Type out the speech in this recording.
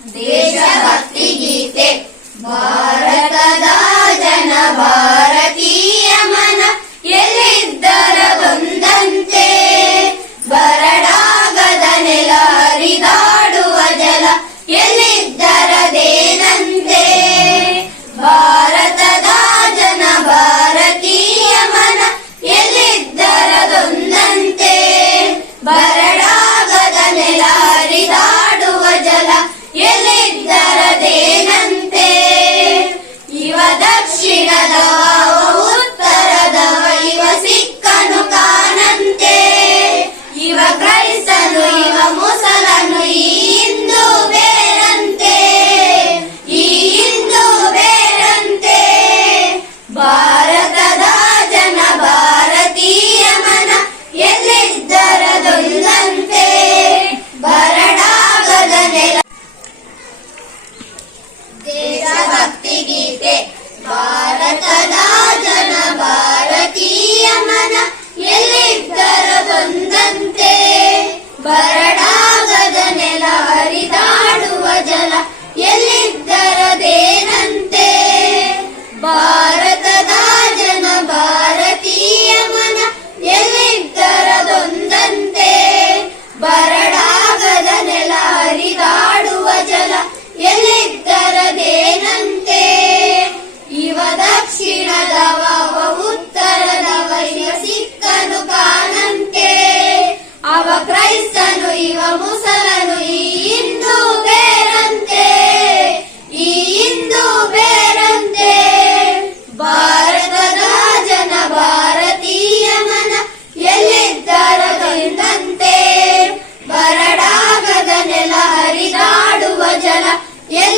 ದೇಶಭಕ್ತಿ ಗೀತೆ. ಭಾರತದ ಜನ ಭಾರತೀಯ ಮನ ಎಲ್ಲಿದ್ದರದೊಂದಂತೆ, ಬರಡಾಗದ ನೆಲ ಹರಿದಾಡುವ ಜಲ ಎಲ್ಲಿದ್ದರದೇನಂತೆ. ಭಾರತದ ಜನ ಭಾರತೀಯ ಮನ ಎಲ್ಲಿದ್ದರದೊಂದಂತೆ, ಬರಡಾಗದ ನೆಲ ಹರಿದಾಡುವ ಜಲ ಎಲ್ಲಿದ್ದರದೇನಂತೆ. ಇವ ದಕ್ಷಿಣದವ ಉತ್ತರದವ, ಇವ ಸಿಕ್ಕನು ಕಾಣಂತೆ. ಇವ ಕ್ರೈಸ್ತನು ಇವ ಮುಸಲನು, ಈ ಹಿಂದೂ ಬೇರಂತೆ, ಈ ಹಿಂದೂ ಬೇರಂತೆ. ಭಾರತದ ಜನ ಭಾರತೀಯ ಮನ ಎಲ್ಲಿದ್ದರದೊಂದಂತೆ, ಬರಡಾಗದ ನೆಲ. ದೇಶಭಕ್ತಿ ಗೀತೆ. ಭಾರತದ ಜನ ಭಾರತೀಯ ಮನ ಎಲ್ಲಿದ್ದರದೊಂದಂತೆ, ಬರಡಾಗದ ನೆಲ ಹರಿದಾಡುವ ಜಲ ಎಲ್ಲಿದ್ದರದೇನಂತೆ. ಭಾರತದ ಜನ ಭಾರತೀಯ ಮನ ಎಲ್ಲಿದ್ದರದೊಂದಂತೆ, ಬರಡಾಗದ ನೆಲ ಹರಿದಾಡುವ ಜಲ ಎಲ್ಲಿದ್ದರದೇನಂತೆ. ಇವ ದಕ್ಷಿಣದವ ಉತ್ತರದವ, ಇವ ಸಿಕ್ಕನು ಕಾಣಂತೆ. ಅವ ಕ್ರೈಸ್ತನು ಇವ ಮುಸಲನು, ಈ ಹಿಂದೂ ಬೇರಂತೆ, ಈ ಹಿಂದೂ ಬೇರಂತೆ. ಭಾರತದ ಜನ ಭಾರತೀಯ ಮನ ಎಲ್ಲಿದ್ದರದೊಂದಂತೆ, ಬರಡಾಗದ ನೆಲ ಹರಿದಾಡುವ ಜಲ ಎಲ್ಲಿ